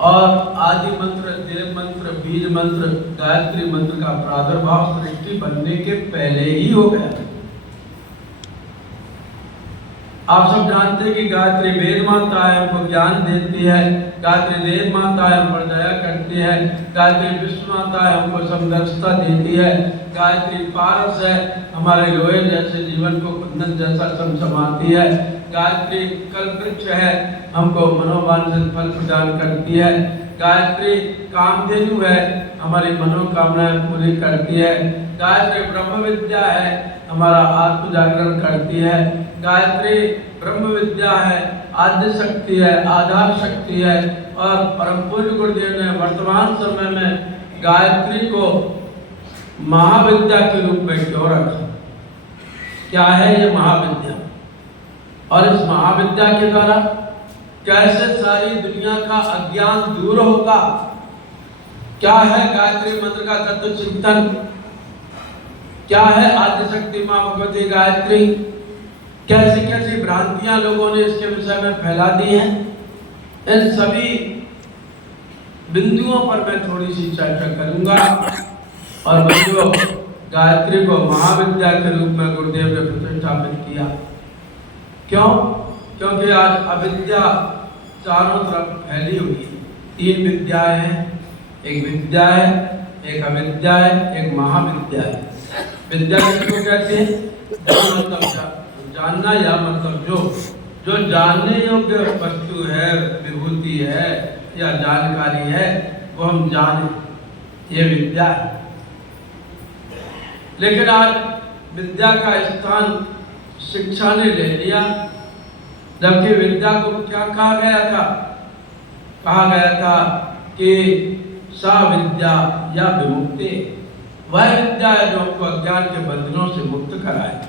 और आदि मंत्र, देव मंत्र, बीज मंत्र, गायत्री मंत्र का प्रादुर्भाव सृष्टि बनने के पहले ही हो गया। आप सब जानते हैं कि गायत्री वेद माता है, हमको ज्ञान देती है। गायत्री देव माता है, हम पर दया करती है। गायत्री विष्णु माता है, हमको समदर्शिता देती है। गायत्री पारस है, हमारे लोहे जैसे जीवन को कुंदन जैसा चमचमाती है। गायत्री कल्पवृक्ष है, हमको मनोवांछित फल प्रदान करती है। गायत्री कामधेनु है, हमारी मनोकामनाएं पूरी करती है। गायत्री ब्रह्म विद्या है, हमारा आत्म जागरण करती है। गायत्री ब्रह्म विद्या है, आद्य शक्ति है, आधार शक्ति है। और परम पूज्य गुरुदेव ने वर्तमान समय में गायत्री को महाविद्या के रूप में क्यों रखा? क्या है ये महाविद्या? और इस महाविद्या के द्वारा कैसे सारी दुनिया का अज्ञान दूर होगा? क्या है गायत्री मंत्र का तत्व चिंतन? क्या है आद्य शक्ति मां भगवती गायत्री? कैसी कैसी भ्रांतियां लोगों ने इसके विषय में फैला दी हैं? इन सभी बिंदुओं पर मैं थोड़ी सी चर्चा करूंगा। और बच्चों, गायत्री को महाविद्या के रूप में गुरुदेव ने प्रतिष्ठापित किया। क्यों? क्योंकि आज अविद्या चारों तरफ फैली हुई है। तीन विद्याएं हैं, एक विद्या है, एक अविद्या है, एक महाविद्या है। विद्या किसको कहते हैं? मतलब जानना, या मतलब जो जानने योग्य वस्तु है, विभूति है या जानकारी है, वो हम जाने, ये विद्या है। लेकिन आज विद्या का स्थान शिक्षा ने ले लिया, जबकि विद्या को क्या कहा गया था? कहा गया था कि सा विद्या या विमुक्ति, वह विद्या है जो हमको अज्ञान के बंधनों से मुक्त कराए।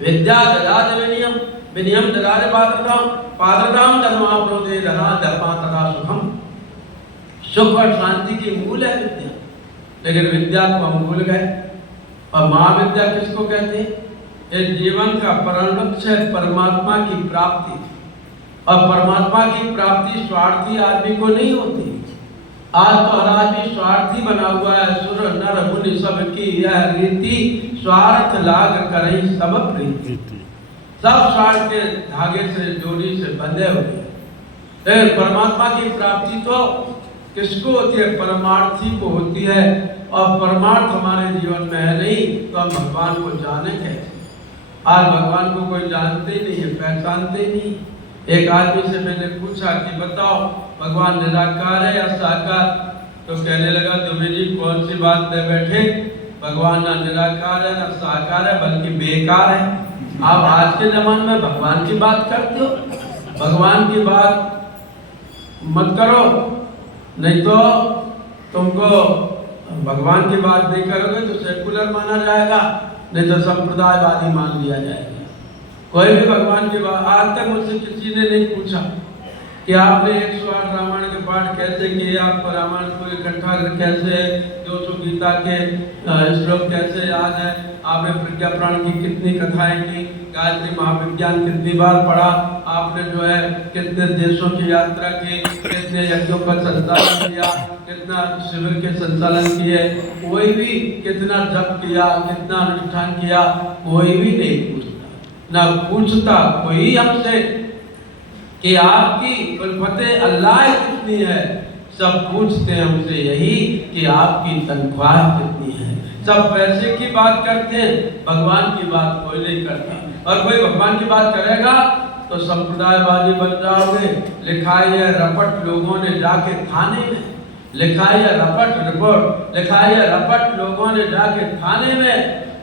विद्या ददाति विनयम, विनयम ददाति पात्रताम, पात्रताम धर्माप्नोति, धर्मा धर्मा तथा सुखम। सुख और शांति की मूल है विद्या, लेकिन विद्या को हम भूल गए। और महाविद्या किसको कहते हैं? इस जीवन का परम लक्ष्य है परमात्मा की प्राप्ति। और परमात्मा की प्राप्ति स्वार्थी आदमी को नहीं होती। आज तो हर आदमी स्वार्थी बना हुआ है। सुर नर मुनि सब की यह रीति, स्वार्थ लाग करें सब प्रीति। सब स्वार्थ के धागे से, जोड़ी से बंधे हुए हैं। परमात्मा की प्राप्ति तो किसको होती है? परमार्थी को होती है। और परमार्थ हमारे जीवन में है नहीं, तो हम भगवान को जाने कैसे? आज भगवान को कोई जानते ही नहीं है, पहचानते ही नहीं। एक आदमी से मैंने पूछा कि बताओ भगवान निराकार है या साकार? तो कहने लगा, तुम्हें जी कौन सी बात ले बैठे, भगवान ना निराकार है ना साकार है, बल्कि बेकार है। आप आज के जमाने में भगवान की बात करते हो? भगवान की बात मत करो, नहीं तो तुमको भगवान की बात नहीं करोगे तो सेकुलर माना जाएगा, नहीं तो संप्रदायवादी मान लिया जाएगा। कोई भी भगवान की बात, आज तक मुझसे किसी ने नहीं पूछा कि आपने 108 रामायण के पाठ कैसे किए, आपको रामायण को इकट्ठा कैसे, 200 गीता के श्लोक कैसे याद है, आपने प्रज्ञा प्राण की कितनी कथाएं की, गायत्री महाविज्ञान कितनी बार पढ़ा, आपने जो है कितने देशों की यात्रा की, कितने यज्ञों का संचालन किया, कितना शिविर के संचालन किए, कोई भी कितना जप किया, कितना अनुष्ठान किया, कोई भी नहीं पूछता। ना पूछता कोई हमसे कि आपकी उल्फते अल्लाह कितनी है। सब पूछते हैं हमसे यही कि आपकी तनख्वाह कितनी है। सब पैसे की बात करते हैं, भगवान की बात कोई नहीं करता। और कोई भगवान की बात करेगा तो संप्रदायवादी बन जाओगे। लिखा है रपट लोगों ने जाके थाने में, लिखा है रपट रिपोर्ट, लिखा है रपट लोगों ने जाके थाने में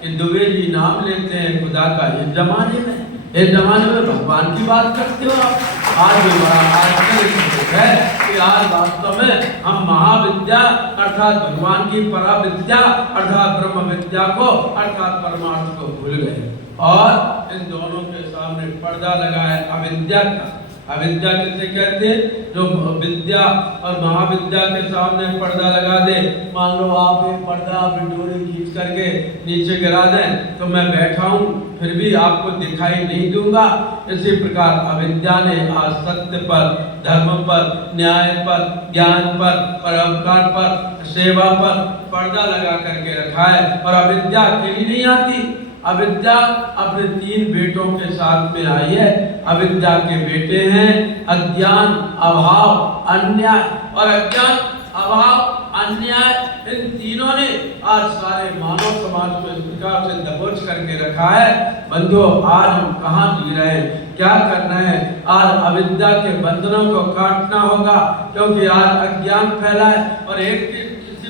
कि दुबे जी नाम लेते हैं खुदा का। इस जमाने में, इस जमाने में भगवान की बात करते हो आप। आज भी बड़ा आश्चर्य है कि आज वास्तव में हम महाविद्या अर्थात भगवान की पराविद्या अर्थात ब्रह्म विद्या को अर्थात परमार्थ को भूल गए और इन दोनों के सामने पर्दा लगा है अविद्या का। अविद्या किसे कहते हैं? जो विद्या और महाविद्या के सामने पर्दा लगा दे। मान लो आप एक पर्दा डोरी खींच करके नीचे गिरा दें तो मैं बैठा हूँ फिर भी आपको दिखाई नहीं दूंगा। इसी प्रकार अविद्या ने आज सत्य पर, धर्म पर, न्याय पर, ज्ञान पर, परोपकार पर, सेवा पर पर्दा लगा करके रखा है। और अविद्या अकेली नहीं आती, अविद्या अपने 3 बेटों के साथ में आई है। अविद्या के बेटे हैं अज्ञान, अभाव, अन्याय। और अज्ञान, अभाव, अन्याय, इन तीनों ने आज सारे मानव समाज को इस प्रकार से दबोच करके रखा है। बंधुओं, आज हम कहाँ जी रहे हैं, क्या करना है? आज अविद्या के बंधनों को काटना होगा, क्योंकि आज अज्ञान फैला है। और एक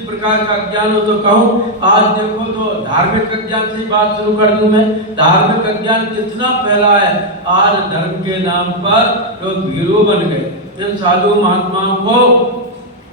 प्रकार का अज्ञान हो तो कहूँ, आज देखो तो धार्मिक अज्ञान से बात शुरू कर दूं मैं। धार्मिक अज्ञान कितना फैला है। आज धर्म के नाम पर लोग भीरू बन गए। इन साधु महात्माओं को,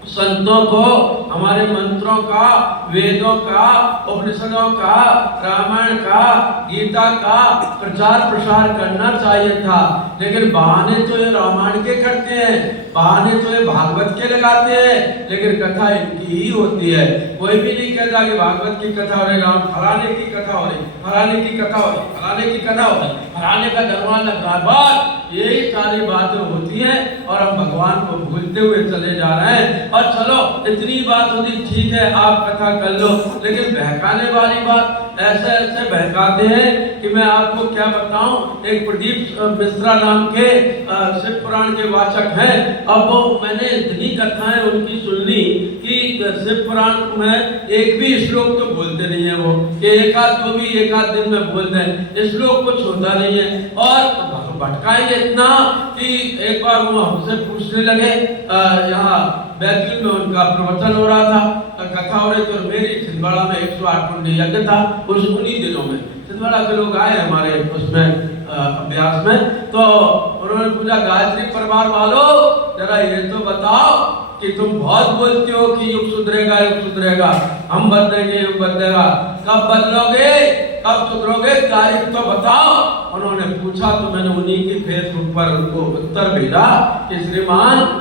संतों को हमारे मंत्रों का, वेदों का, उपनिषदों का, रामायण का, गीता का प्रचार प्रसार करना चाहिए था। लेकिन बहाने तो ये रामायण के करते हैं, बहाने तो ये भागवत के लगाते हैं, लेकिन कथा इनकी ही होती है। कोई भी नहीं कहता कि भागवत की कथा हो रही, राम फलाने की कथा हो रही, फलाने की कथा हो रही, फलाने की कथा हो रही, फलाने का दरबार लग रहा। बस यही सारी बातें होती हैं और हम भगवान को भूलते हुए चले जा रहे हैं। और चलो इतनी बात होती, ठीक है आप कथा कर लो, लेकिन बहकाने वाली बात ऐसे ऐसे बहकाते हैं कि मैं आपको क्या बताऊं। एक प्रदीप मिश्रा नाम के शिव पुराण के वाचक हैं। अब वो मैंने इतनी कथाएं उनकी सुन ली कि शिव पुराण में एक भी श्लोक तो बोलते नहीं है वो, कि एक आध दिन में बोलते हैं, श्लोक कुछ होता नहीं है। और भटकाएंगे इतना कि एक बार वो हमसे पूछने लगे, यहाँ बैतूल में उनका प्रवचन हो रहा था, कथा हो रही थी, और मेरी छिंदवाड़ा में 108 कुंडी यज्ञ था उन्हीं दिनों में। छिंदवाड़ा के लोग आए हमारे उसमें अभ्यास में, तो उन्होंने पूछा, गायत्री परिवार वालों जरा ये तो बताओ कि तुम बहुत बोलते हो कि युग सुधरेगा, युग सुधरेगा, हम बदलेंगे, युग बदलेगा, कब बदलोगे, कब सुधरोगे, तारीख तो बताओ। उन्होंने पूछा तो मैंने उन्हीं की फेसबुक पर उनको उत्तर भेजा कि श्रीमान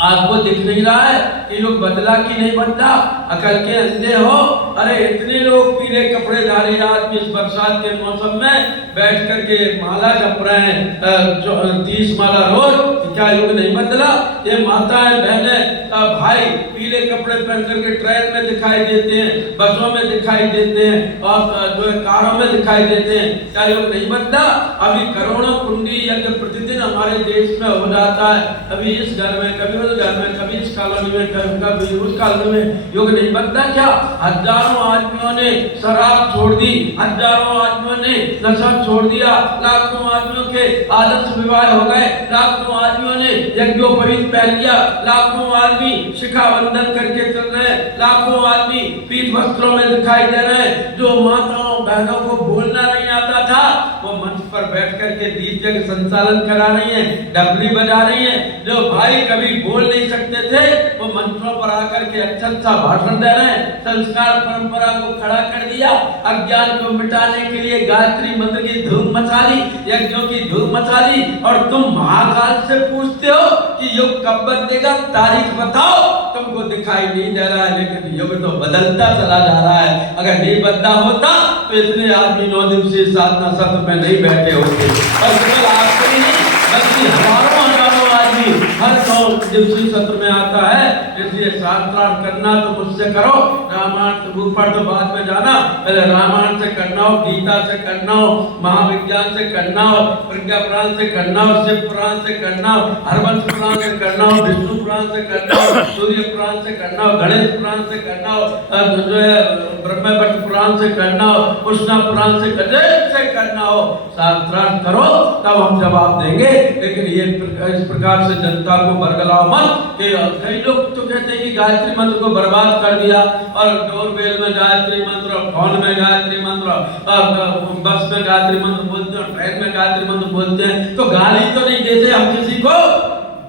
आपको दिख नहीं रहा है कि युग बदला कि नहीं बदला, अकल के अंधे हो। अरे इतने लोग पीले कपड़े धारी आदमी इस बरसात के मौसम में बैठ करके माला जप रहे हैं, 30 माला रोज, क्या युग नहीं बदला? ये माताएं, बहनें, भाई पीले कपड़े पहन करके ट्रेन में दिखाई देते हैं, बसों में दिखाई देते हैं, और जो कारों में दिखाई देते हैं, क्या युग नहीं बदला? अभी करोड़ों कुंडी यज्ञ प्रतिदिन हमारे देश में हो जाता है, कभी इस घर में, कभी उस घर में, कभी इस कॉलोनी में, कभी उस कॉलोनी में। युग नहीं बदला क्या? हजारों आदमियों ने शराब छोड़ दी, हजारों आदमियों ने नशा छोड़ दिया, लाखों आदमियों के आदर्श विवाह हो गए, लाखों आदमियों ने यज्ञोपवीत पहन लिया, लाखों आदमी शिखा बंधन करके चल रहे हैं, लाखों आदमी पीठ वस्त्रों में दिखाई दे रहे हैं। जो माताओं बहनों को बोलना नहीं आता था, वो मंच पर बैठ करके दीप यज्ञ संचालन करा रही हैं, डबली बजा रही हैं। जो भाई कभी बोल नहीं सकते थे, वो मंचों पर आकर के अच्छा भाषण दे रहे हैं, संस्कार परंपरा को खड़ा कर दिया, अज्ञान को मिटाने के लिए गायत्री मंत्र की धूम मचा ली, यज्ञों की धूम मचा ली। और तुम महाकाल से पूछते हो कि युग कब बदलेगा, तारीख बताओ, तुमको दिखाई नहीं दे रहा है, लेकिन युग तो बदलता चला जा रहा है। अगर नहीं बदला होता तो इतने आदमी 9 दिवसीय साधना सत्र में नहीं बैठे होते। और केवल आपको ही नहीं बल्कि हजारों आदमी हर 9 दिवसीय सत्र में आता है। इसलिए शास्त्रार्थ करना तो मुझसे करो, रामायण से ऊपर तो बाद में जाना, पहले रामायण से करना हो, गीता से करना हो, महाविज्ञान से करना हो, प्रज्ञा पुराण से करना हो, शिव पुराण से करना हो, हरवंश पुराण से करना हो, विष्णु पुराण से करना हो, सूर्य पुराण से करना हो, गणेश पुराण से करना हो, जो है ब्रह्मवट पुराण से करना हो, कृष्ण पुराण से करना हो, शास्त्रार्थ करो, तब हम जवाब देंगे। लेकिन ये इस प्रकार से जनता को बरगलाओ मत। कई लोग तो कहते हैं कि गायत्री मंत्र को बर्बाद कर दिया, और डोरबेल में गायत्री मंत्र, फोन में गायत्री मंत्र, बस में गायत्री मंत्र बोलते हैं, ट्रेन में गायत्री मंत्र बोलते हैं। तो गाली तो नहीं देते हम किसी को,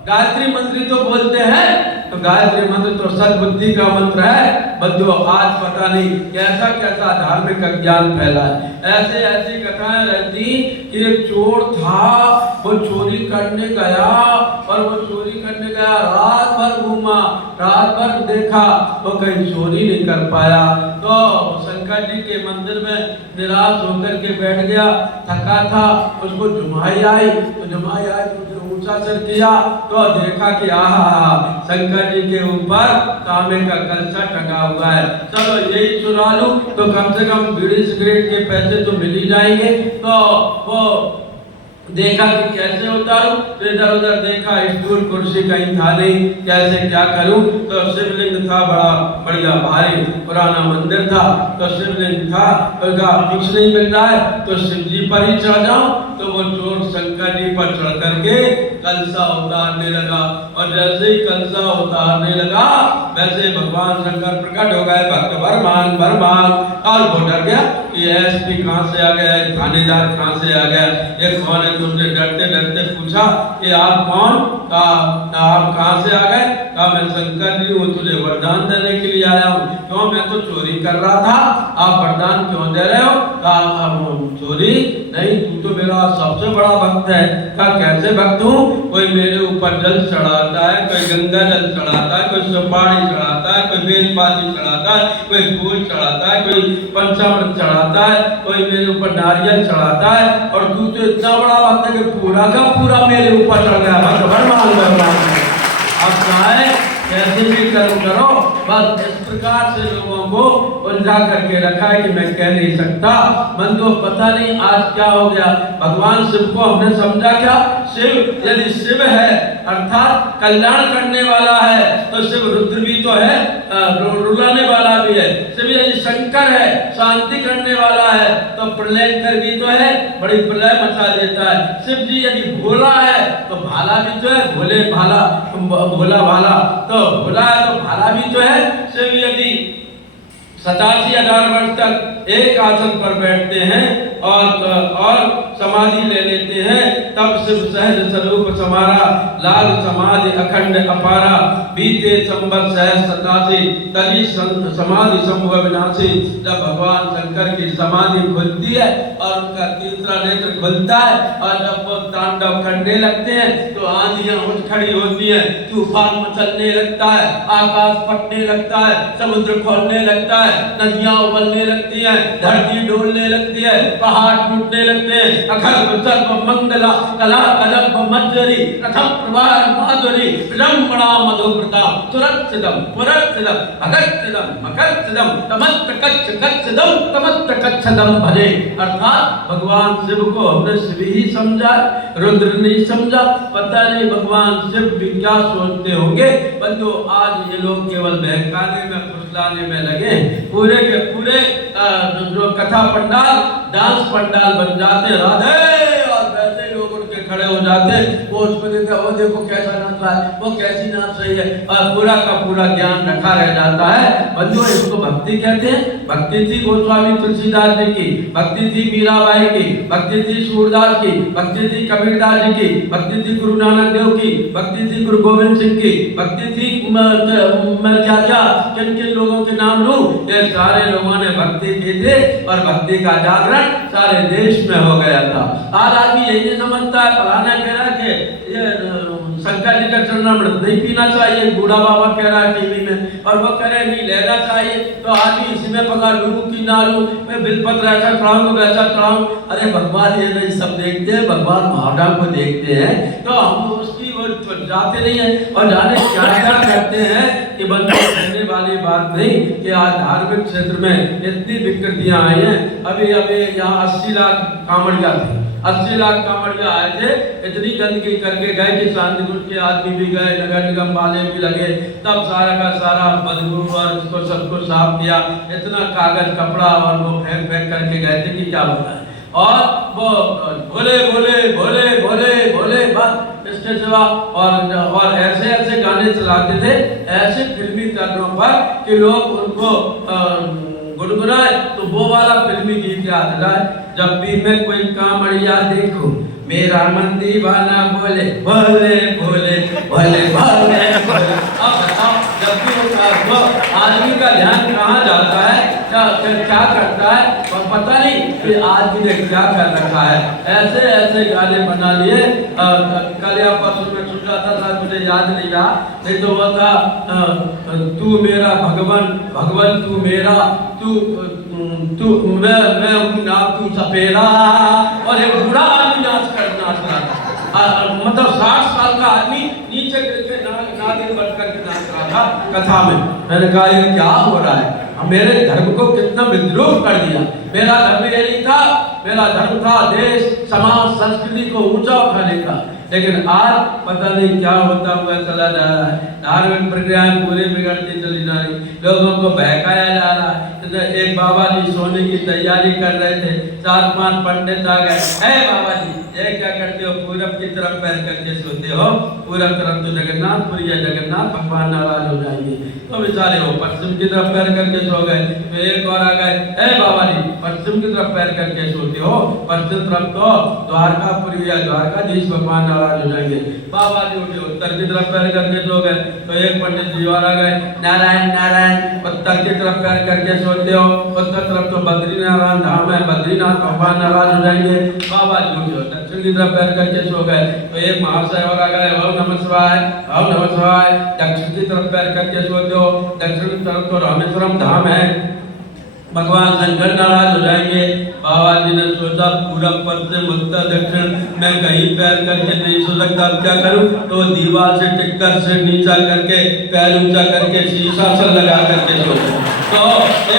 गायत्री मंत्र तो बोलते हैं। तो गायत्री मंत्र तो सद्बुद्धि का मंत्र है। बंधुओं आज पता नहीं कैसा कैसा धार्मिक अज्ञान फैला है। ऐसे ऐसी कथाएं रहती कि एक चोर था, वो चोरी करने गया और वो चोरी करने गया, रात भर घूमा, रात भर देखा, वो कहीं चोरी नहीं कर पाया। तो शंकर जी के मंदिर में निराश होकर के बैठ गया, थका था, उसको जुमाई आई, तो जुमाई आई तो ऊंचा सर किया तो देखा कि आहा शंकर जी के ऊपर तांबे का कलशा टंगा हुआ है। चलो यही चुरा लूं तो कम से कम बीड़ी सिगरेट के पैसे तो मिल ही जाएंगे। तो वो देखा कि कैसे उतारूं, तो इधर उधर देखा, स्टूल कुर्सी कहीं था नहीं, कैसे क्या करूं। तो शिवलिंग था, बड़ा बढ़िया भारी पुराना मंदिर था, तो शिवलिंग था, तो कुछ नहीं मिल रहा है तो शिव जी पर ही चढ़ जाऊं। तो वो चोर शंकर जी पर चढ़ करके कलशा उतारने लगा, और जैसे ही कलशा उतारने लगा वैसे भगवान शंकर प्रकट हो गए, भक्त भरमान, और वो डर गया कि एसपी कहां से आ गया, थानेदार कहां से आ गया, ये कौन है। तुमसे डरते डरते पूछा कि आप कौन, आप कहां से आ गए। कहा मैं शंकर जी हूँ, तुझे वरदान देने के लिए आया हूँ। क्यों, मैं तो चोरी कर रहा था, आप वरदान क्यों दे रहे हो। कहा चोरी नहीं, तू तो मेरा सबसे बड़ा भक्त है। कहा कैसे भक्त हूँ, कोई मेरे ऊपर जल चढ़ाता है, कोई गंगा जल चढ़ाता है, कोई सुपारी चढ़ाता है, कोई बेलपाती चढ़ाता है, कोई फूल चढ़ाता है, कोई पंचामृत चढ़ाता है, कोई मेरे ऊपर नारियल चढ़ाता है, और तू तो इतना बड़ा भक्त है कि पूरा का पूरा मेरे ऊपर चढ़ गया। भगवान अब चाहे कैसे भी करो, बस इस प्रकार से लोगों को उलझा करके रखा है कि मैं कह नहीं सकता। मन तो पता नहीं आज क्या हो गया। भगवान शिव को हमने समझा क्या, शिव यदि शिव है अर्थात कल्याण करने वाला है तो शिव रुद्र भी तो है, रुलाने वाला भी है। शिव यदि शंकर है शांति करने वाला है तो प्रलयंकर भी तो है, बड़ी प्रलय मचा देता है। शिव जी यदि भोला है तो भाला भी तो है, भोले भाला, भोला भाला, तो भोला है तो भाला भी तो है। शिव यदि 87,000 वर्ष तक एक आसन पर बैठते हैं और समाधि ले लेते हैं, तब शिव सहज स्वरूप समारा, लाल समाधि अखंड अपारा, बीते संवत सहज 87 तभी समाधि संभव विनाशी। जब भगवान शंकर की समाधि खुलती है और उनका तीसरा नेत्र खुलता है और जब वो तांडव करने लगते हैं तो आंधियां उठ खड़ी होती हैं, तूफान मचलने लगता है, आकाश फटने लगता है, समुद्र खोलने लगता है, नदियां उबलने लगती हैं, धरती डोलने लगती है, पहाड़ टूटने लगते हैं। अखर्व सर्व मंगला कला कदम्ब मज्जरी प्रथम प्रवाह माधुरी विडंबना मधुप्रता सुरक्षितम पुरक्षितम अगच्छितम मकच्छितम तमत्र कच्छदम तमत्र कच्छदम भजे। अर्थात भगवान शिव को हमने शिव ही समझा, रुद्र नहीं समझा। पता नहीं भगवान शिव भी क्या सोचते होंगे। बंधु आज ये लोग केवल बहकाने में फुसलाने में लगे, पूरे के पूरे जो कथा पंडाल डांस पंडाल बन जाते, राधे और वैसे लोग उनके खड़े हो जाते, वो उसमें देखा, वो देखो कैसा नाच रहा है, वो कैसी नाच रही है, और पूरा का पूरा ज्ञान रखा रह जाता है। बंधुओं इसको भक्ति कहते हैं। भक्ति थी गोस्वामी तुलसीदास जी की, भक्ति थी मीराबाई की, भक्ति थी सूरदास की, भक्ति थी कबीरदास जी की, भक्ति थी गुरु नानक देव की, भक्ति थी गुरु गोविंद सिंह की, भक्ति थी मैं क्या किन किन लोगों के नाम लूं। ये सारे लोगों ने भक्ति की थी और भक्ति का जागरण सारे देश में हो गया था। आज आदमी यही समझता है, फलाना कह रहा है कि ये शंकर जी का चरणामृत नहीं पीना चाहिए, बूढ़ा बाबा कह रहा है टीवी में, और वो कह रहे नहीं लेना चाहिए, तो आदमी इसी में पकड़ लूं कि ना लूं, मैं बिलपत्र ऐसा चढ़ाऊं वैसा चढ़ाऊं। अरे भगवान ये नहीं सब देखते हैं, भगवान महाराज को देखते हैं, तो हम उसकी वो जाते नहीं है और जाने क्या करते हैं कि बंदे कहने वाली बात नहीं कि आज धार्मिक क्षेत्र में इतनी विकृतियां आई हैं। अभी यहाँ 80 लाख कांवड़िया थे, 80 लाख कांवड़िया आए थे, इतनी गंदगी करके गए कि शांतिकुंज के आदमी भी गए, नगर निगम वाले भी लगे, तब सारा का सारा बदबू और उसको सबको साफ किया, इतना कागज कपड़ा और वो फेंक करके गए थे कि क्या होता है। और वो भोले भोले भोले भोले भोले बस इसके सिवा और ऐसे ऐसे गाने चलाते थे ऐसे फिल्मी तर्जों पर कि लोग उनको गुनगुनाए तो वो वाला फिल्मी गीत याद आए। जब भी मैं कोई कांवड़िया देखूं मेरा मन दीवाना बोले बोले बोले बोले बोले। अब बताओ जब भी वो आदमी का ध्यान कहाँ जाता है, क्या करता है, और पता नहीं कि आदमी ने क्या कर रखा है। ऐसे ऐसे गाने बना लिए। कल या परसों में सुन रहा था, मुझे याद नहीं रहा, नहीं तो वो था तू मेरा भगवान भगवान तू मेरा, तू मैं हूँ ना तू सपेरा। और एक बूढ़ा आदमी नाच रहा था, मतलब 60 साल का आदमी नीचे करके नागिन बन करके नाच रहा था कथा में। मैंने कहा ये क्या हो रहा है, मेरे धर्म को कितना विद्रोह कर दिया। मेरा धर्म ये नहीं था, मेरा धर्म था देश समाज संस्कृति को ऊंचा उठाने का, लेकिन आज पता नहीं क्या होता हुआ चला जा रहा है। धार्मिक प्रक्रियाएं पूरी बिगड़ती चली जा रही, लोगों को बहकाया जा रहा है। एक बाबा जी सोने की तैयारी कर रहे थे, 4-5 पंडित आ गए, है बाबा जी ये क्या करते हो, पूरब की तरफ पैर करके सोते हो, पूरब तरफ तो जगन्नाथपुरी है, जगन्नाथ भगवान नाराज हो जाएंगे। तो बेचारे वो पश्चिम की तरफ पैर करके सो गए। तो एक और आ गए, है बाबा जी पश्चिम की तरफ पैर करके सोते हो, पश्चिम तरफ तो द्वारकापुरी है, द्वारकाधीश भगवान नाराज हो जाएंगे। बाबा जी उठे उत्तर की तरफ पैर करके सो गए। तो एक पंडित जी और आ गए, नारायण नारायण उत्तर की तरफ पैर करके सोते हो, उत्तर तरफ तो बद्रीनारायण धाम है, बद्रीनाथ भगवान नाराज हो जाएंगे। बाबा जी उठे दक्षिण की तरफ पैर करके सो गए। तो एक महाशय और आ गए, ओम नमः शिवाय ओम नमः शिवाय, दक्षिण की तरफ पैर करके सोते हो, दक्षिण की तरफ तो रामेश्वरम धाम है, भगवान शंकर नाराज हो जाएंगे। बाबा जी ने सोचा पूरब पश्चिम उत्तर दक्षिण मैं कहीं पैर करके नहीं सो सकता, अब क्या करूं, तो दीवार से टिककर सिर नीचा करके पैर ऊंचा करके शीशा से लगा करके सो। तो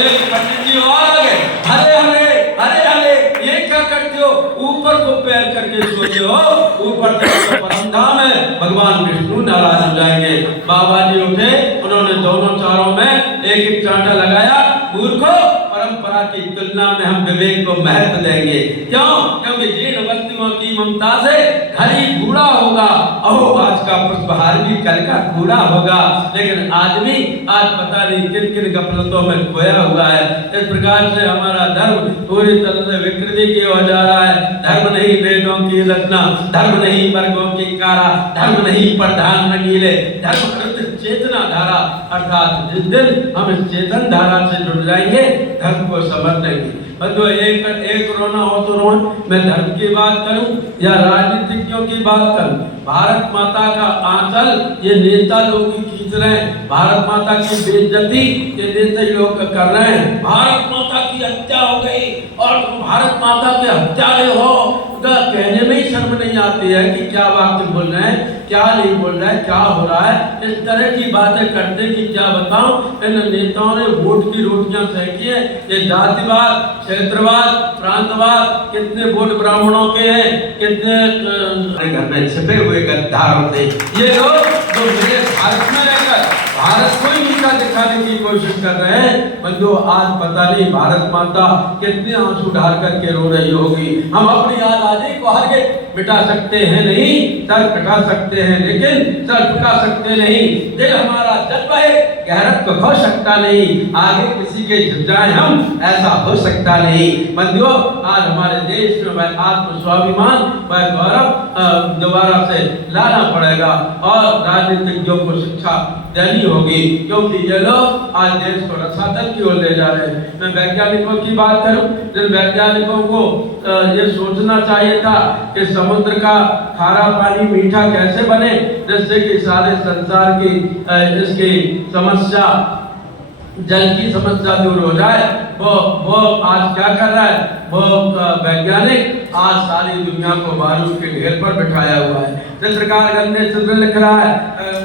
एक पंडित जी और आ गए, अरे अरे अरे अरे ये क्या करते हो, ऊपर को पैर करके सोते हो, ऊपर परम धाम है, भगवान विष्णु नाराज हो जाएंगे। बाबा जी उठे, उन्होंने दोनों चारों में एक एक चांटा लगाया, मूर्खो परंपरा की तुलना में हम विवेक को महत्व देंगे। क्यों? क्योंकि जीर्ण वस्तुओं की ममता से घर ही बूढ़ा होगा, अहो आज का पुष्पहार भी कल का कूड़ा होगा। लेकिन आदमी आज पता नहीं किन किन गफलतों में खोया हुआ है। इस प्रकार से हमारा धर्म पूरी तरह से विकृति की ओर जा रहा है। धर्म नहीं वेदों की रचना, धर्म नहीं वर्गों की कारा, धर्म नहीं प्रधान रंगीले, धर्म चेतना धारा, अर्थात जिस दिन हम इस चेतन धारा से जुड़ जाएंगे धर्म को समझ लेंगे। तो एक रोना हो तो रोन, मैं धर्म की बात करूं या राजनीतिज्ञों की बात करूं, भारत माता का आंचल ये नेता लोग खींच रहे हैं, भारत माता की बेइज्जती ये नेता लोग कर रहे हैं। भारत माता की हत्या हो गई और भारत माता के हत्यारे हो, कहने में ही शर्म नहीं आती है कि क्या बात बोल रहे हैं, क्या नहीं बोल रहे हैं, क्या हो रहा है। इस तरह की बातें करते कि क्या बताऊं, इन नेताओं ने वोट की रोटियां सेकी है। ये जातिवाद, क्षेत्रवाद, प्रांतवाद, कितने वोट ब्राह्मणों के हैं, कितने घर में छिपे हुए गद्दार होते ये लोग जो मेरे भारत में रहकर भारत को ही नीचा दिखाने की कोशिश कर रहे हैं। बंधु आज पता नहीं भारत माता कितने आंसू ढाल करके रो रही होगी। हम अपनी आजादी को हर के मिटा सकते हैं नहीं, सर कटा सकते हैं लेकिन सर झुका सकते नहीं। दिल हमारा जज्बा है, गैरत को खो सकता नहीं, आगे किसी के झुक जाए हम ऐसा हो सकता नहीं। बंधुओं आज हमारे देश में वह आत्म स्वाभिमान वह गौरव दोबारा से लाना पड़ेगा और राजनीतिज्ञों को शिक्षा देनी होगी, क्योंकि ये लोग आज देश को रसातल की ओर ले जा रहे हैं। मैं वैज्ञानिकों की बात करूं, जिन वैज्ञानिकों को ये सोचना चाहिए था कि समुद्र का खारा पानी मीठा कैसे बने जिससे कि सारे संसार की इसकी समस्या जल की समस्या दूर हो जाए, वो आज क्या कर रहा है, वो वैज्ञानिक आज सारी दुनिया को बारूद के ढेर पर बिठाया हुआ है। चित्रकार गंदे चित्र लिख रहा है,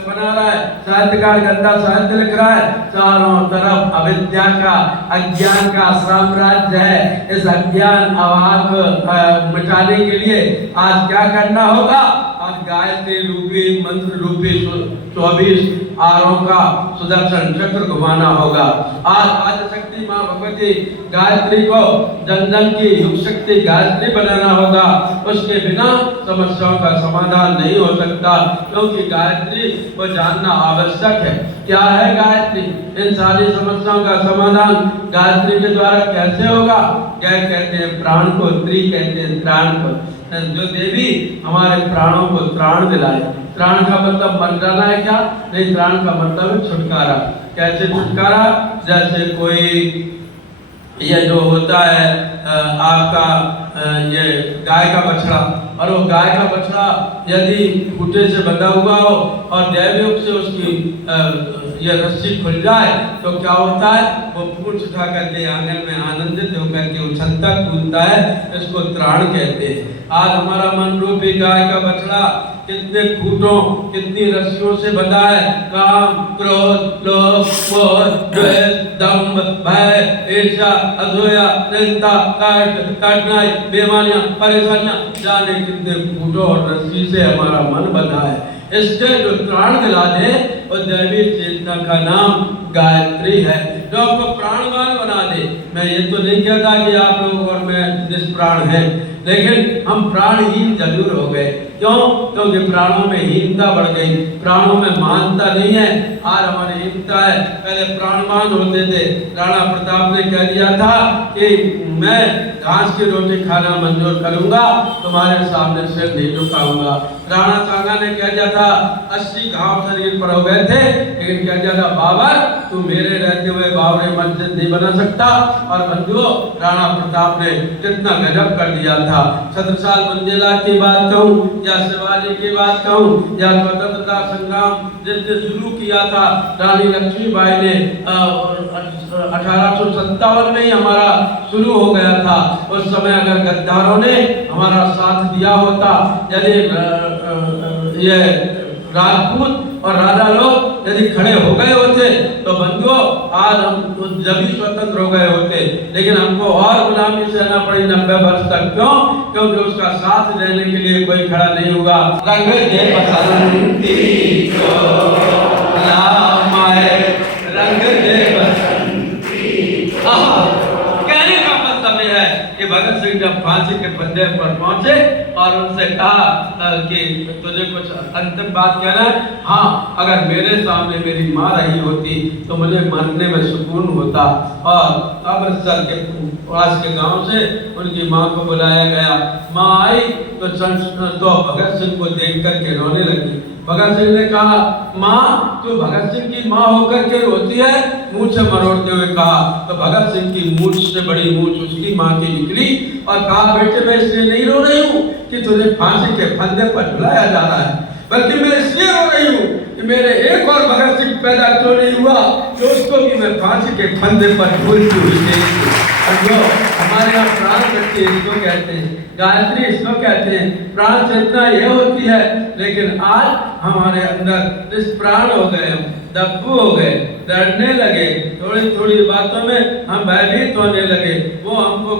बना रहा है, साहित्यकार गंदा साहित्य लिख रहा है। चारों तरफ अविद्या का अज्ञान का साम्राज्य है। इस अज्ञान अभाव को मिटाने के लिए आज क्या करना होगा, आज गायत्री रूपी मंत्र रूपी 24 आरों का सुदर्शन चक्र घुमाना होगा। आज आदिशक्ति मां भगवती गायत्री को जन जन की युग शक्ति गायत्री बनाना होगा। उसके बिना समस्याओं का समाधान नहीं हो सकता, क्योंकि गायत्री को जानना आवश्यक है। क्या है गायत्री? इन सारी समस्याओं का समाधान गायत्री के द्वारा कैसे होगा? क्या कहते हैं प्राण को, त्रि कहते हैं त्राण को। जो देवी हमारे प्राणों को त्राण दिलाए। त्राण का मतलब मर जाना है क्या? नहीं, त्राण का मतलब है छुटकारा। कैसे छुटकारा? जैसे कोई ये जो होता है आपका ये गाय का बछड़ा, और वो गाय का बछड़ा यदि खूंटे से बंधा हुआ हो और दैवयोग से उसकी ये रस्सी खुल जाए तो क्या होता है? वो पूंछ उठा करके आंगन में आनंदित होकर के उछलता कूदता है। इसको त्राण कहते हैं। आज हमारा मन रूपी गाय का बछड़ा कितने खूंटों, कितनी रस्सियों से बंधा है। काम, क्रोध, लोभ, मोह, द्वेष, दंभ, भय, ईर्ष्या, असूया, चिंता, कष्ट, कठिनाई, बीमारियां, परेशानियां, जाने कितने खूंटों और रस्सी से हमारा मन बंधा है। इसके जो त्राण दिला दे वो दैवी चेतना का नाम गायत्री है, जो आपको प्राणवान बना दे। मैं ये तो नहीं कहता कि आप लोग और मैं निष्प्राण हैं, लेकिन हम प्राणहीन जरूर हो गए। क्यों? क्योंकि प्राणों में हीनता बढ़ गई, प्राणों में महानता नहीं है। आज हमारी हीनता है। पहले प्राणवान होते थे। राणा प्रताप ने कह दिया था कि मैं घास की रोटी खाना मंजूर करूंगा, तुम्हारे सामने सिर नहीं झुकाऊंगा। राणा सांगा ने कह दिया था 80 घाव शरीर पर हो गए थे, लेकिन कह दिया था बाबर तू मेरे रहते हुए बाबरी मस्जिद नहीं बना सकता। और बंधुओं, राणा प्रताप ने कितना गजब कर दिया था। छत्रसाल मंडेला की बात कहूँ या शिवाजी की बात कहूँ या स्वतंत्रता संग्राम जिसने शुरू किया था रानी लक्ष्मीबाई ने 1857 में ही हमारा शुरू हो गया था। उस समय अगर गद्दारों ने हमारा साथ दिया होता, यदि ये राजपूत और राजा लोग यदि खड़े हो गए होते तो बंधुओं आज हम जब ही स्वतंत्र हो गए होते। लेकिन हमको और गुलामी सहना पड़ी 90 वर्ष तक। क्यों? क्योंकि उसका साथ देने के लिए कोई खड़ा नहीं हुआ। रंग दे बसंती को लामाए, रंग दे बसंती। कहने का मतलब यह है कि भगत सिंह जब फांसी के फंदे पर पहुंचे और उनसे कहा कि तुझे कुछ अंतिम बात कहना है? हाँ, अगर मेरे सामने मेरी माँ रही होती तो मुझे मरने में सुकून होता। और अमृतसर के पास के गांव से उनकी माँ को बुलाया गया। माँ आई तो भगत सिंह को देख करके रोने लगी। भगत सिंह ने कहा माँ तू भगत सिंह की माँ होकर के रोती है? मुंह से मरोड़ते हुए कहा। तो भगत सिंह की मूंछ से बड़ी मूंछ उसकी माँ की निकली और कहा बेटे मैं इसलिए नहीं रो रही हूँ कि तुझे फांसी के फंदे पर झुलाया जा रहा है, बल्कि मैं इसलिए रो रही हूँ कि मेरे एक और भगत सिंह पैदा क्यों नहीं हुआ जो उसको भी मैं फांसी के फंदे पर झूलती हुई देखती। जो हमारे यहाँ प्राण शक्ति इसको कहते हैं, गायत्री इसको कहते हैं, प्राण चेतना ये होती है। लेकिन आज हमारे अंदर निष्प्राण हो गए, हम दब्बू हो गए, डरने लगे, थोड़ी थोड़ी बातों में हम भयभीत होने लगे। वो हमको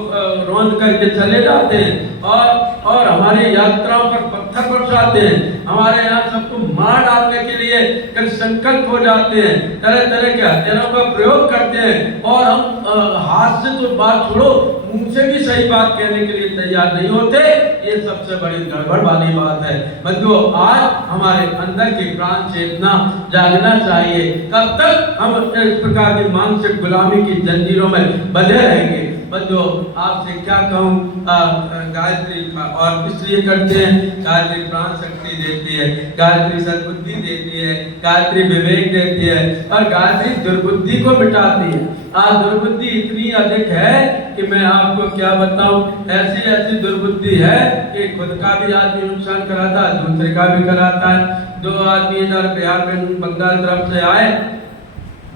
रोंद करके चले जाते हैं और हमारी यात्राओं पर पत्थर बरसाते हैं। हमारे यहाँ सबको मार डालने के लिए कल संकल्प हो जाते हैं, तरह तरह के हथियारों का प्रयोग करते हैं और हम हाथ से तो बात छोड़ो मुंह से भी सही बात कहने के लिए तैयार नहीं होते। ये सबसे बड़ी गड़बड़ वाली बात है। बंधुओं, आज हमारे अंदर की प्राण चेतना जागना चाहिए। कब तक हम इस प्रकार की मानसिक गुलामी की जंजीरों में बंधे रहेंगे? बंधुओं, आपसे क्या कहूँ, गायत्री का और इसलिए करते हैं, गायत्री प्राण शक्ति देती है, गायत्री सद्बुद्धि देती है, गायत्री विवेक देती है और गायत्री दुर्बुद्धि को मिटाती है। आज दुर्बुद्धि इतनी अधिक है कि मैं आपको क्या बताऊं, ऐसी ऐसी दुर्बुद्धि है कि खुद का भी आदमी नुकसान कराता है, दूसरे का भी कराता है। 2 आदमी इधर बिहार में बंगाल तरफ से आए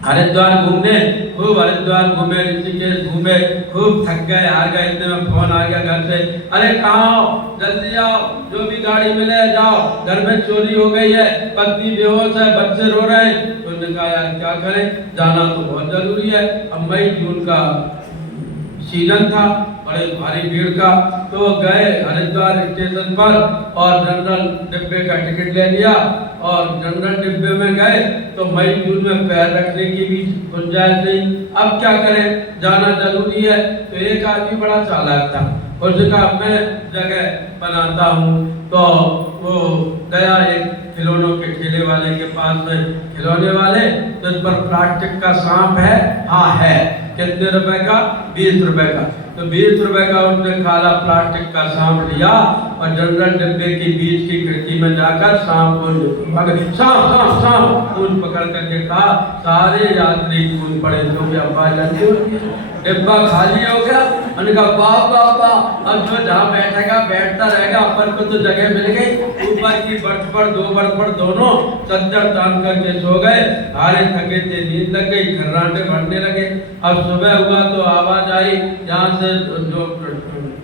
हरिद्वार घूमने, खूब हरिद्वार घूमे, ऋषिकेश घूमे, खूब थक गए, हार गए। इतने में फोन आ गया घर से, अरे कहाँ हो, जल्दी आओ, जो भी गाड़ी मिले जाओ, घर में चोरी हो गई है, पत्नी बेहोश है, बच्चे रो रहे हैं। तो उन्होंने कहा यार क्या करें, जाना तो बहुत जरूरी है। अब मई जून का सीजन था, बड़े भारी भीड़ का। तो गए हरिद्वार स्टेशन पर और जनरल डिब्बे का टिकट ले लिया और जनरल डिब्बे में गए तो मई जून में पैर रखने की भी गुंजाइश नहीं। अब क्या करें, जाना जरूरी है। तो एक आदमी बड़ा चालाक था, उसने कहा मैं जगह बनाता हूँ। तो वो गया एक खिलौनों के ठेले वाले के पास में, खिलौने वाले जिस पर प्लास्टिक का सांप है, हाँ है, कितने रुपए का? 20 रुपए का। तो 20 रुपए का उसने काला प्लास्टिक का सांप लिया और जनरल डिब्बे की बीच की खिड़की में जाकर सांप को सांप सांप सांप कूद पकड़ करके कहा। सारे यात्री कूद पड़े क्योंकि अब्बा जल्दी डिब्बा खाली हो गया। उन्होंने कहा बाप बाप बाप, अब जो जहाँ बैठेगा बैठता रहेगा, अपन को तो जगह मिल गई। ऊपर की बर्थ पर 2 बर्थ पर दोनों चद्दर तान करके सो गए। हारे थके थे, नींद लग गई, खर्राटे भरने लगे। अब सुबह हुआ तो आवाज आई यहाँ से जो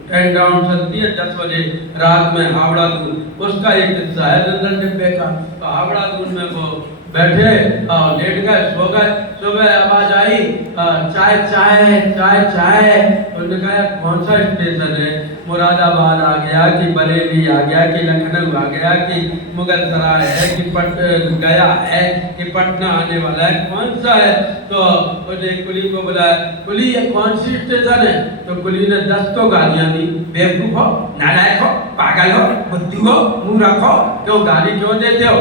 ट्रेन डाउन चलती है 10 बजे रात में हावड़ा दूध, उसका एक हिस्सा है जनरल डिब्बे का। तो हावड़ा दूध में वो बैठे और लेट गए, सो गए। सुबह आवाज आई चाय चाय चाय चाय। उन्होंने कहा कौन सा स्टेशन है? मुरादाबाद आ गया कि बरेली आ गया कि लखनऊ आ गया कि मुगलसराय है कि गया है कि पटना आने वाला है, कौन सा है? तो उसने कुली को बुलाया, कुली ये कौन सी स्टेशन है? तो कुली ने 10 तो गालियां दी। बेवकूफ हो, नालायक हो, पागल हो, बुद्धू हो, मुंह रखो, क्यों गाली क्यों देते हो?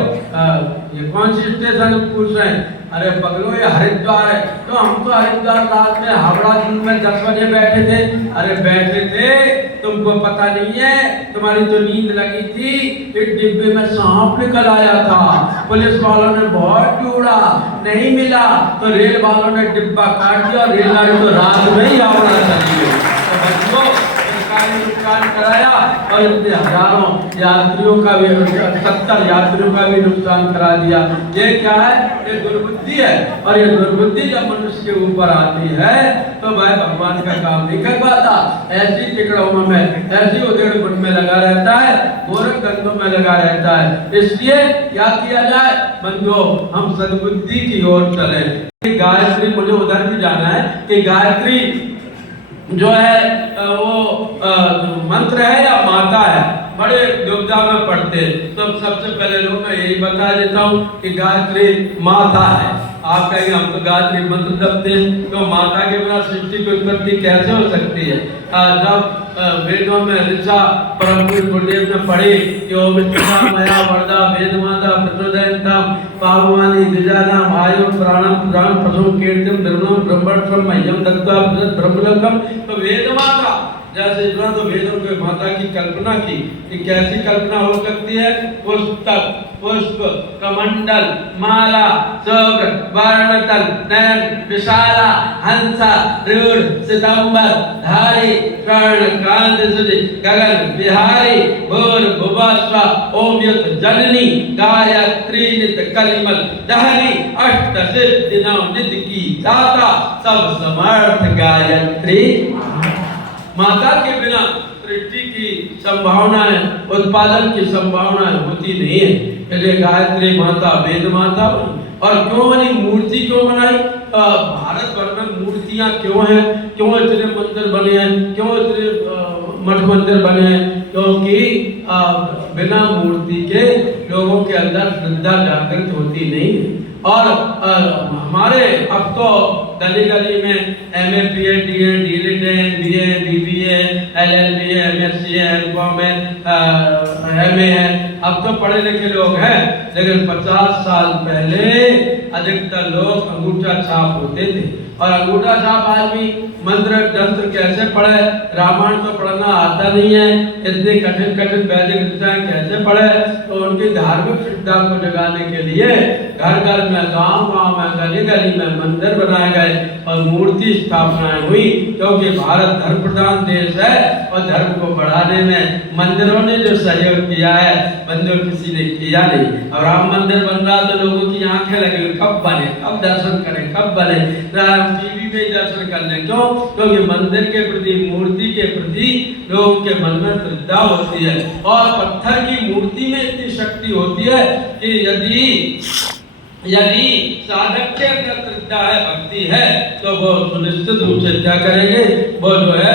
ये कौन सी स्टेशन पूछ रहे हैं? अरे पगलो ये हरिद्वार है। तो हम तो हरिद्वार रात में हावड़ा दूध में 10 बजे बैठे थे। अरे बैठे थे, तुमको पता नहीं है? तुम्हारी तो नींद लगी थी, एक डिब्बे में सांप निकल आया था। पुलिस वालों ने बहुत ढूंढा, नहीं मिला, तो रेल वालों ने डिब्बा काट दिया, रेलगाड़ी तो रात में ही हावड़ा चली गई। तो बच्चों नुकसान कराया और इतने हजारों यात्रियों का भी 70 यात्रियों का भी नुकसान करा दिया। ये क्या है? ये दुर्बुद्धि है। और ये दुर्बुद्धि जब मनुष्य के ऊपर आती है तो भाई भगवान का काम नहीं कर पाता। ऐसी टिकड़ों में, ऐसी उधेड़ में लगा रहता है, गोरख धंधों में लगा रहता है। इसलिए क्या किया जाए बंधुओं, हम सद्बुद्धि की ओर चले। गायत्री, मुझे उधर भी जाना है कि गायत्री जो है वो मंत्र है या माता है? बड़े दुविधा में पढ़ते। तो सबसे पहले लोग मैं यही बता देता हूँ कि गायत्री माता है। आप कहेंगे हम तो गायत्री मंत्र जपते हैं, तो माता के बिना सृष्टि की उत्पत्ति कैसे हो सकती है? जब वेदों में ऋचा परम पुरुष गुरुदेव ने पढ़ी कि ओम विष्णु मया वरदा वेद माता प्रचोदयन्तम पावमानि द्विजानाम आयु प्राणम पुराण पशु कीर्तिम निर्मलम ब्रह्मणम मह्यम दत्त्वा ब्रह्मलोकम। तो वेद माता जैसे इतना तो वेदों के माता की कल्पना की कि कैसी कल्पना हो सकती है? पुस्तक, पुष्प, कमंडल, माला, शुभ्र, वर्णतल, नयन, विशाला, हंसा, रूढ़, सितंबर, धारी, कर्ण, कांत, सुधि, गगन, बिहारी, भूर, भुवस्व, ओम युत जननी, गायत्री नित कलिमल, दहरी, अष्ट सिद्धि नव निधि की दाता, सब समर्थ गायत्री। माता के बिना सृष्टि की संभावनाएं, उत्पादन की संभावनाएं होती नहीं है। इसलिए गायत्री माता वेद माता बनी। और क्यों बनी? मूर्ति क्यों बनाई? भारत भर में मूर्तियां क्यों हैं? क्यों इतने मंदिर बने हैं? क्यों इतने मठ मंदिर बने हैं? क्योंकि बिना मूर्ति के लोगों के अंदर श्रद्धा जागृत होती नहीं है। और हमारे अब तो गली गली में MA PA DA DLED MBA BBA LLB MSc MCom MA है। अब तो पढ़े लिखे लोग हैं, लेकिन 50 साल पहले अधिकतर लोग अंगूठा छाप होते थे। और अंगूठा छाप आदमी मंत्र तंत्र कैसे पढ़े? रामायण तो पढ़ना आता नहीं है, इतने कठिन कठिन वैदिक रचनाएं कैसे पढ़े? तो उनकी धार्मिक श्रद्धा को जगाने के लिए घर घर में, गांव गांव में, गली गली में मंदिर बनाए गए और मूर्ति स्थापनाएं हुई। क्योंकि भारत धर्म प्रधान देश है और धर्म को बढ़ाने में मंदिरों ने जो सहयोग किया है बंदों किसी ने किया नहीं। और राम मंदिर बन रहा तो लोगों की आंखें लगी, कब बने, कब दर्शन करें, कब बने? टीवी पे दर्शन कर लें। क्यों? क्योंकि मंदिर के प्रति, मूर्ति के प्रति लोगों के मन में श्रद्धा होती है। और पत्थर की मूर्ति में इतनी शक्ति होती है कि यदि साधक के अंदर श्रद्धा है, भक्ति है, तो वो सुनिश्चित रूप से क्या करेंगे? वो जो है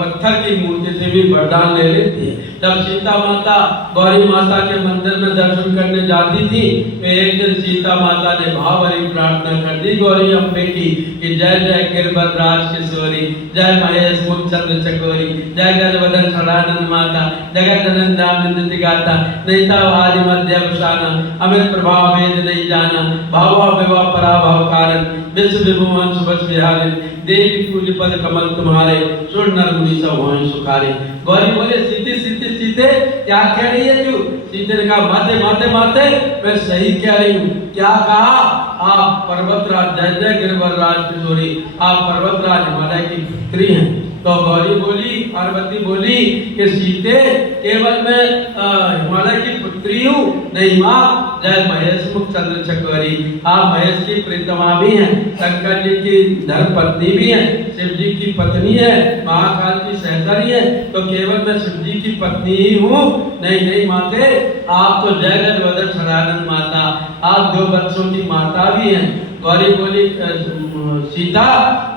पत्थर की मूर्ति से भी वरदान ले लेती है। जब सीता माता गौरी माता के मंदिर में दर्शन करने जाती थी तो एक दिन सीता माता ने भाव भरी प्रार्थना कर दी गौरी अम्बे की कि जय जय गिरवर राज किशोरी, जय महेश मुखचंद्र चकोरी, जय गजवदन सदानंद माता, जगत जनन दामिनी गाता, नैता आदि मध्य अवसाना, अमित प्रभाव वेद नहीं जाना, भावा विवाह पराभव कारण, विश्व विभुवन सुबस विहारी, देवी पूज पद कमल तुम्हारे, सुर नर मुनि सब हों सुखारे। गौरी बोले सीते सीते सीते क्या कह रही है तू? सीते ने कहा माते माते माते मैं सही कह रही हूँ। क्या कहा? आप पर्वतराज जय जय गिरवर राज किशोरी, आप पर्वतराज हिमालय की पुत्री हैं। तो गौरी बोली, पार्वती बोली कि सीते केवल मैं हिमालय की पुत्री हूँ नहीं माँ, जय महेश मुखचंद्र चकोरी, आप महेश की प्रीतमा भी हैं, शंकर जी की धर्मपत्नी भी हैं, शिव जी की पत्नी है, महाकाल की सहचरी है, तो केवल मैं शिव जी की पत्नी ही हूँ नहीं नहीं माते, आप तो जय गजवदन सदानंद माता, आप 2 बच्चों की माता भी हैं। गौरी बोली सीता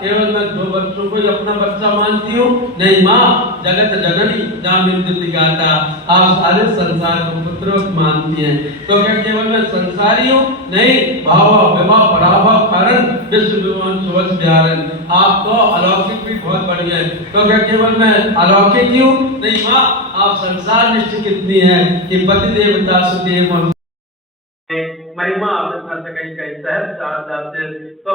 केवल मैं 2 बच्चों को ही अपना बच्चा मानती हूँ नहीं माँ, जगत जननी दामिनी गाता, आप सारे संसार को पुत्र मानती हैं। तो क्या केवल मैं संसारी हूँ? नहीं, भाव विवाह पराभव कारण विश्व विभुवन सुवस विहारन, आप तो अलौकिक भी बहुत बढ़िया है। तो क्या केवल मैं अलौकिक ही हूँ? नहीं माँ, आप संसार निष्ठ कितनी है कि पति देवता सुदेव महिमा आपके साथ कहीं कहीं सहज तो